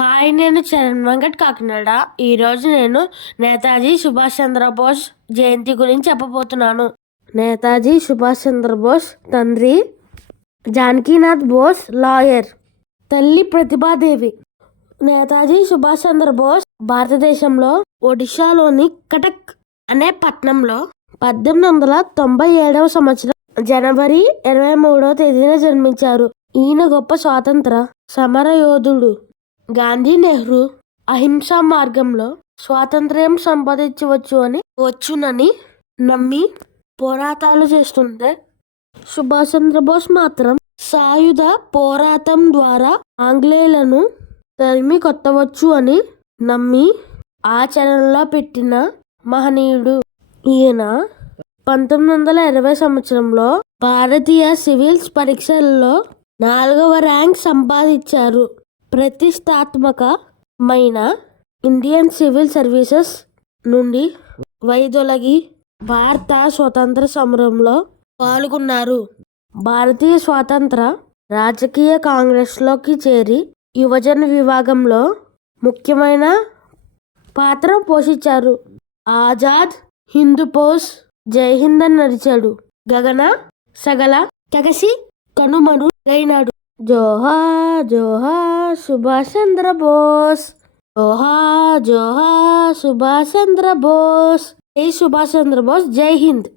Hi, నేను చరణ్ వెంకట్ కాకినాడ. ఈరోజు నేను నేతాజీ సుభాష్ చంద్రబోస్ జయంతి గురించి చెప్పబోతున్నాను. నేతాజీ సుభాష్ చంద్రబోస్ తండ్రి జానకీనాథ్ బోస్ లాయర్, తల్లి ప్రతిభాదేవి. నేతాజీ సుభాష్ చంద్రబోస్ భారతదేశంలో ఒడిశాలోని కటక్ అనే పట్టణంలో 1897 సంవత్సరం జనవరి 23వ తేదీన జన్మించారు. ఈయన గొప్ప స్వాతంత్ర సమరయోధుడు. గాంధీ, నెహ్రూ అహింసా మార్గంలో స్వాతంత్ర్యం సంపాదించవచ్చునని నమ్మి పోరాటాలు చేస్తుంటే, సుభాష్ చంద్రబోస్ మాత్రం సాయుధ పోరాటం ద్వారా ఆంగ్లేయులను తరిమి కొట్టవచ్చు అని నమ్మి ఆచరణలో పెట్టిన మహనీయుడు. ఈయన 1920 సంవత్సరంలో భారతీయ సివిల్స్ పరీక్షల్లో 4వ ర్యాంక్ సంపాదించారు. ప్రతిష్టాత్మకమైన ఇండియన్ సివిల్ సర్వీసెస్ నుండి వైదొలగి భారత స్వతంత్ర సమరంలో పాల్గొన్నారు. భారతీయ స్వాతంత్ర రాజకీయ కాంగ్రెస్లోకి చేరి యువజన విభాగంలో ముఖ్యమైన పాత్ర పోషించారు. ఆజాద్ హింద్ ఫౌజ్, జై హింద్ అని నడిచాడు. గగన సగల కగసి కనుమరు అయినాడు. జోహార్ జోహార్ సుభాష్ చంద్రబోస్, జోహార్ జోహార్ సుభాష్ చంద్రబోస్. జై సుభాష్ చంద్రబోస్, జై హింద్.